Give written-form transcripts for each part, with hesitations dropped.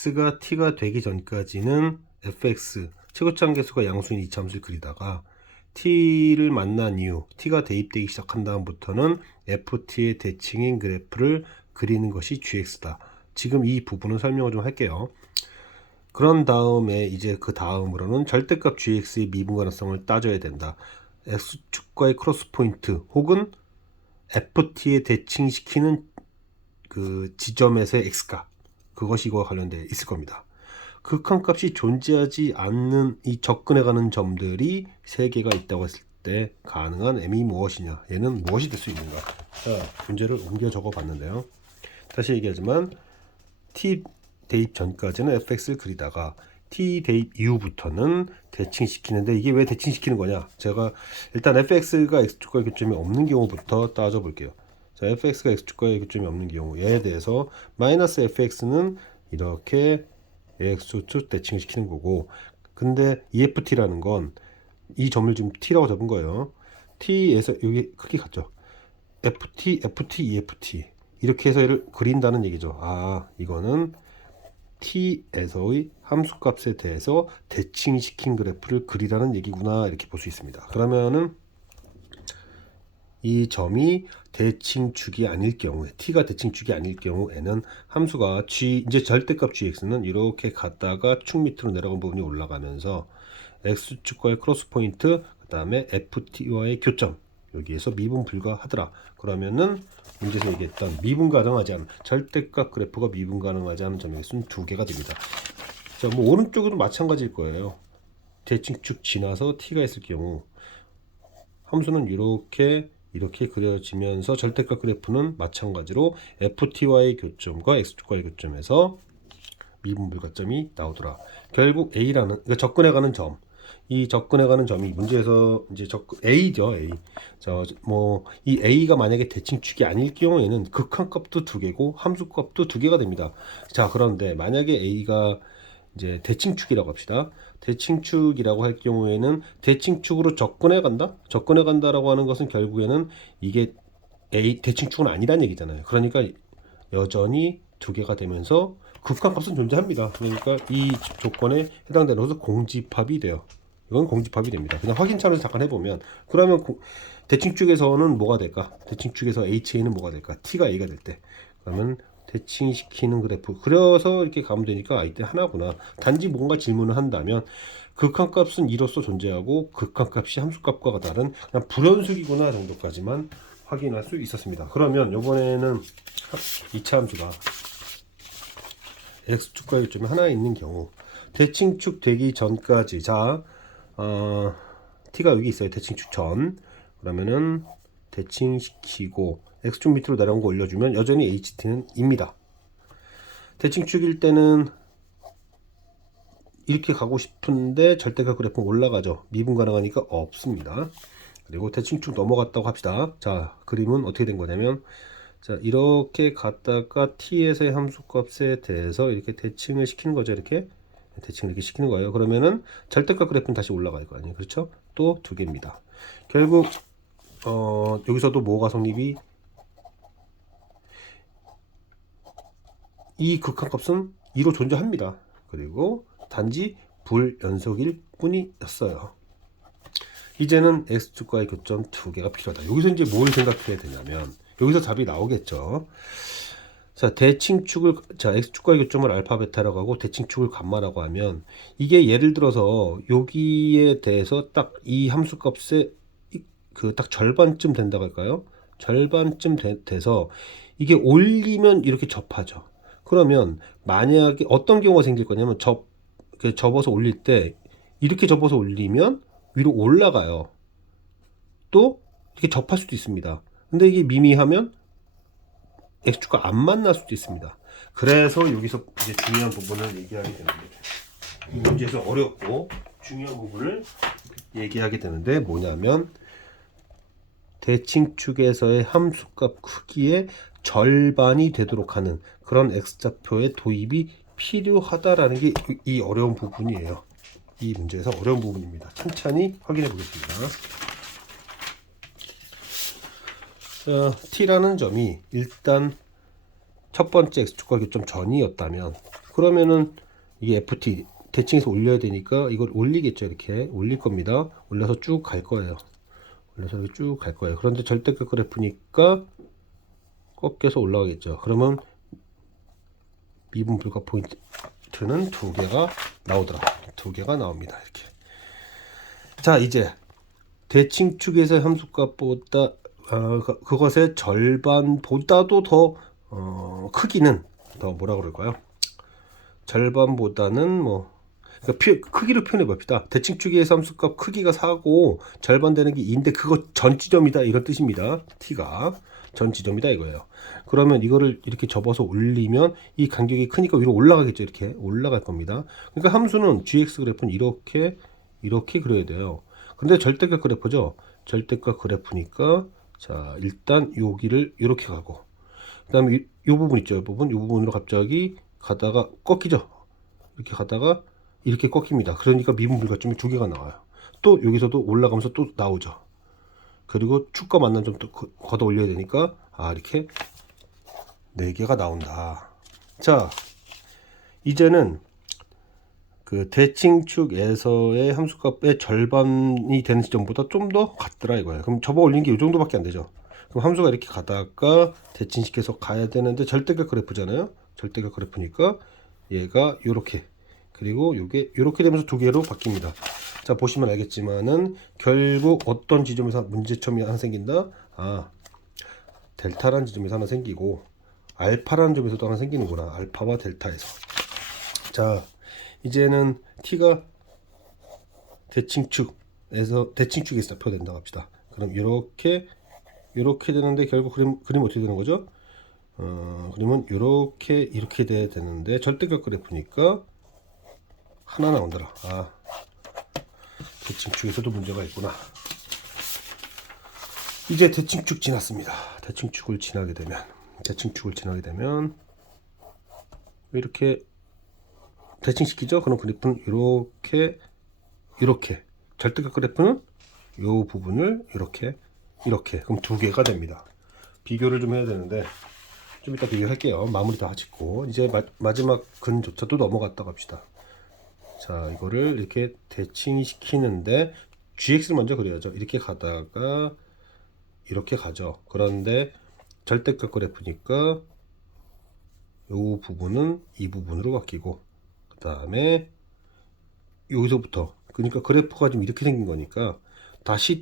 x가 t가 되기 전까지는 fx 최고차함계수가 양수인 이차함수를 그리다가 t를 만난 이후 t가 대입되기 시작한 다음부터는 ft의 대칭인 그래프를 그리는 것이 gx다. 지금 이 부분은 설명을 좀 할게요. 그런 다음에 이제 그 다음으로는 절대값 gx의 미분 가능성을 따져야 된다. x축과의 크로스 포인트 혹은 ft에 대칭시키는 그 지점에서의 x값, 그것이 이거와 관련되어 있을 겁니다. 극한값이 존재하지 않는 이 접근해가는 점들이 3개가 있다고 했을 때 가능한 m이 무엇이냐, 얘는 무엇이 될 수 있는가. 자, 문제를 옮겨 적어 봤는데요. 다시 얘기하지만 t 대입 전까지는 fx를 그리다가 t 대입 이후부터는 대칭시키는데, 이게 왜 대칭시키는 거냐, 제가 일단 fx가 x축과의 교점이 없는 경우부터 따져 볼게요. 자, fx가 x축과의 교점이 없는 경우에 대해서 마이너스 fx는 이렇게 ax축 대칭시키는 거고, 근데 EFT라는 건 이 점을 지금 t라고 잡은 거예요. t에서 여기 크기 같죠. FT, FT, EFT 이렇게 해서 얘를 그린다는 얘기죠. 아, 이거는 t에서의 함수값에 대해서 대칭시킨 그래프를 그리라는 얘기구나, 이렇게 볼 수 있습니다. 그러면은 이 점이 대칭축이 아닐 경우에, t가 대칭축이 아닐 경우에는 함수가 g, 이제 절대값 gx는 이렇게 갔다가 축 밑으로 내려간 부분이 올라가면서 x축과의 크로스 포인트, 그 다음에 ft와의 교점, 여기에서 미분 불가하더라. 그러면은 문제에서 얘기했던 미분 가능하지 않은 절대값 그래프가 미분 가능하지 않은 점의 수는 2개가 됩니다. 자, 뭐 오른쪽에도 마찬가지일 거예요. 대칭축 지나서 t가 있을 경우 함수는 이렇게 그려지면서 절대값 그래프는 마찬가지로 ft와의 교점과 x축과의 교점에서 미분 불가점이 나오더라. 결국 a라는, 그러니까 접근해가는 점, 이 접근해가는 점이 문제에서 이제 a죠, a. 자, 뭐 이 a가 만약에 대칭축이 아닐 경우에는 극한값도 2개고 함수값도 2개가 됩니다. 자, 그런데 만약에 a가 이제 대칭축이라고 합시다. 대칭축이라고 할 경우에는 대칭축으로 접근해 간다? 접근해 간다라고 하는 것은 결국에는 이게 A 대칭축은 아니란 얘기잖아요. 그러니까 여전히 2개가 되면서 극한값은 존재합니다. 그러니까 이 조건에 해당되는 것은 공집합이 돼요. 이건 공집합이 됩니다. 그냥 확인차원에서 잠깐 해보면, 그러면 대칭축에서는 뭐가 될까? 대칭축에서 HA는 뭐가 될까? T가 A가 될 때. 그러면 대칭시키는 그래프 그려서 이렇게 가면 되니까 이때 하나구나. 단지 뭔가 질문을 한다면 극한값은 이로써 존재하고 극한값이 함수값과 다른 그냥 불연속이구나 정도까지만 확인할 수 있었습니다. 그러면 이번에는 2차 함수가 x축과 요점이 하나 있는 경우, 대칭축 되기 전까지, 자, t가 여기 있어요. 대칭축 전. 그러면은 대칭시키고 x축 밑으로 내려온 거 올려주면 여전히 ht는 입니다. 대칭축일 때는 이렇게 가고 싶은데 절대값 그래프는 올라가죠. 미분 가능하니까 없습니다. 그리고 대칭축 넘어갔다고 합시다. 자, 그림은 어떻게 된 거냐면, 자, 이렇게 갔다가 t에서의 함수값에 대해서 이렇게 대칭을 시키는 거죠. 이렇게 대칭을 이렇게 시키는 거예요. 그러면은 절대값 그래프는 다시 올라갈 거 아니에요. 그렇죠? 또 2개입니다. 결국 여기서도 뭐가 성립이, 이 극한값은 2로 존재합니다. 그리고 단지 불연속일 뿐이었어요. 이제는 x축과의 교점 2개가 필요하다. 여기서 이제 뭘 생각해야 되냐면, 여기서 답이 나오겠죠. 자, 자, x축과의 교점을 알파 베타라고 하고 대칭축을 감마라고 하면, 이게 예를 들어서 여기에 대해서 딱 이 함수값에 그 딱 절반쯤 된다고 할까요? 절반쯤 돼서 이게 올리면 이렇게 접하죠. 그러면 만약에 어떤 경우가 생길 거냐면, 접어서 올릴 때 이렇게 접어서 올리면 위로 올라가요. 또 이렇게 접할 수도 있습니다. 근데 이게 미미하면 x축과 안 만날 수도 있습니다. 그래서 여기서 이제 중요한 부분을 얘기하게 되는데, 이 문제에서 어렵고 중요한 부분을 얘기하게 되는데 뭐냐면, 대칭축에서의 함수값 크기의 절반이 되도록 하는 그런 x좌표의 도입이 필요하다라는 게 이 어려운 부분이에요. 이 문제에서 어려운 부분입니다. 천천히 확인해 보겠습니다. t라는 점이 일단 첫 번째 x축과 교점 전이었다면, 그러면은 이게 ft 대칭해서 올려야 되니까 이걸 올리겠죠. 이렇게 올릴 겁니다. 올려서 쭉 갈 거예요. 올려서 이렇게 쭉 갈 거예요. 그런데 절대값 그래프니까 꺾여서 올라가겠죠. 그러면 미분 불가 포인트는 두 개가 나오더라. 두 개가 나옵니다. 이렇게. 자, 이제 대칭축에서 함수값보다 그것의 절반보다도 더 크기는 더 뭐라 그럴까요? 절반보다는 뭐 그러니까 크기로 표현해 봅시다. 대칭축에서 함수값 크기가 4고 절반 되는 게 2인데 그거 전 지점이다 이런 뜻입니다. t가 전 지점이다 이거예요. 그러면 이거를 이렇게 접어서 올리면 이 간격이 크니까 위로 올라가겠죠. 이렇게 올라갈 겁니다. 그러니까 함수는 gx 그래프는 이렇게 그려야 돼요. 근데 절대값 그래프죠. 절대값 그래프니까 자 일단 여기를 이렇게 가고 그 다음에 이 부분 있죠. 이 부분으로 갑자기 가다가 꺾이죠. 이렇게 가다가 이렇게 꺾입니다. 그러니까 미분불가점이 두 개가 나와요. 또 여기서도 올라가면서 또 나오죠. 그리고 축과 만난 점도 걷어 올려야 되니까 이렇게 네 개가 나온다. 자, 이제는 그 대칭축에서의 함수값의 절반이 되는 지점보다 좀 더 같더라 이거예요. 그럼 접어 올린 게 이 정도밖에 안 되죠. 그럼 함수가 이렇게 가다가 대칭시켜서 가야 되는데 절대값 그래프잖아요. 절대값 그래프니까 얘가 요렇게 그리고 요게 요렇게 되면서 두 개로 바뀝니다. 자, 보시면 알겠지만은 결국 어떤 지점에서 문제점이 하나 생긴다. 델타라는 지점에서 하나 생기고 알파라는 점에서도 하나 생기는구나. 알파와 델타에서. 자, 이제는 t가 대칭축에서 표된다고 합시다. 그럼 이렇게 되는데 결국 그림 어떻게 되는 거죠? 그림은 이렇게 돼야 되는데 절대값 그래프니까 하나 나온다라. 대칭축에서도 문제가 있구나. 이제 대칭축 지났습니다. 대칭축을 지나게 되면 이렇게 대칭시키죠. 그럼 그래프는 이렇게 절대값 그래프는 이 부분을 이렇게 그럼 두 개가 됩니다. 비교를 좀 해야 되는데 좀 이따 비교할게요. 마무리 다 짓고 이제 마지막 근조차도 넘어갔다 갑시다. 자, 이거를 이렇게 대칭시키는데 gx를 먼저 그려야죠. 이렇게 가다가 이렇게 가죠. 그런데 절대값 그래프니까 이 부분은 이 부분으로 바뀌고 그 다음에 여기서부터 그러니까 그래프가 좀 이렇게 생긴 거니까 다시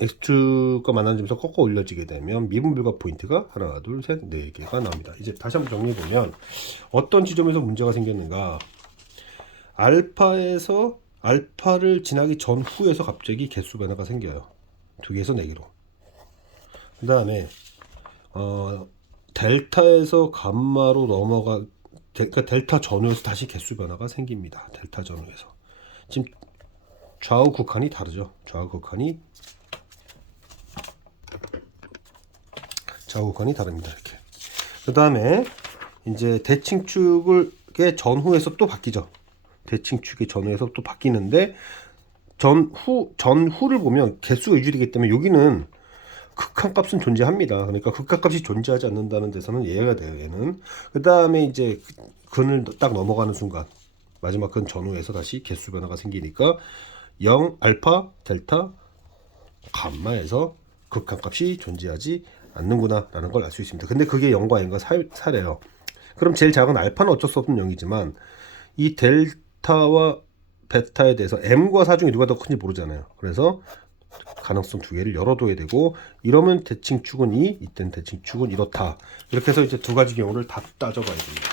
x축과 만나는 점에서 꺾어 올려지게 되면 미분불가 포인트가 하나 둘 셋 네 개가 나옵니다. 이제 다시 한번 정리해 보면 어떤 지점에서 문제가 생겼는가. 알파를 지나기 전후에서 갑자기 개수 변화가 생겨요. 2개에서 4개로. 그 다음에 델타에서 감마로 그러니까 델타 전후에서 다시 개수 변화가 생깁니다. 델타 전후에서. 지금 좌우 극한이 다르죠. 좌우 극한이 다릅니다. 이렇게. 그 다음에 이제 대칭축의 전후에서 또 바뀌죠. 대칭축의 전후에서 또 바뀌는데 전후를 보면 개수가 유지되기 때문에 여기는 극한값은 존재합니다. 그러니까 극한값이 존재하지 않는다는 데서는 예외가 돼요. 얘는. 그 다음에 이제 근을 딱 넘어가는 순간 마지막 근 전후에서 다시 개수 변화가 생기니까 0 알파 델타 감마에서 극한값이 존재하지 않는구나 라는 걸 알 수 있습니다. 근데 그게 0과 n과 4래요. 그럼 제일 작은 알파는 어쩔 수 없는 0이지만 이 델타와 베타에 대해서 m과 4 중에 누가 더 큰지 모르잖아요. 그래서 가능성 두 개를 열어둬야 되고 이러면 대칭축은 이때는 대칭축은 이렇다. 이렇게 해서 이제 두 가지 경우를 다 따져봐야 됩니다.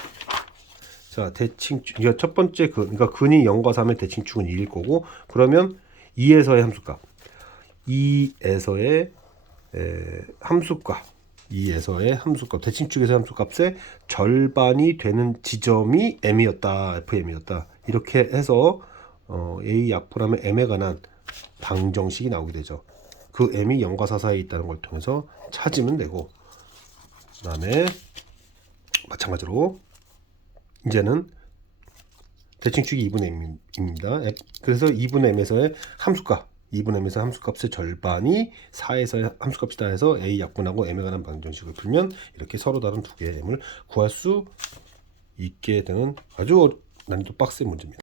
자, 대칭축 첫 번째 그러니까 근이 0과 3의 대칭축은 2일 거고 그러면 2에서의 함수값 2에서의 함수값 대칭축에서의 함수값의 절반이 되는 지점이 m이었다. fm이었다. 이렇게 해서 a 약분하면 m에 관한 방정식이 나오게 되죠. 그 m이 0과 4 사이에 있다는 걸 통해서 찾으면 되고 그 다음에 마찬가지로 이제는 대칭축이 2분의 m입니다. 그래서 2분의 m에서의 함수값의 절반이 4에서의 함수값이다 해서 a 약분하고 m에 관한 방정식을 풀면 이렇게 서로 다른 두 개의 m을 구할 수 있게 되는 아주 난이도 빡센 문제입니다.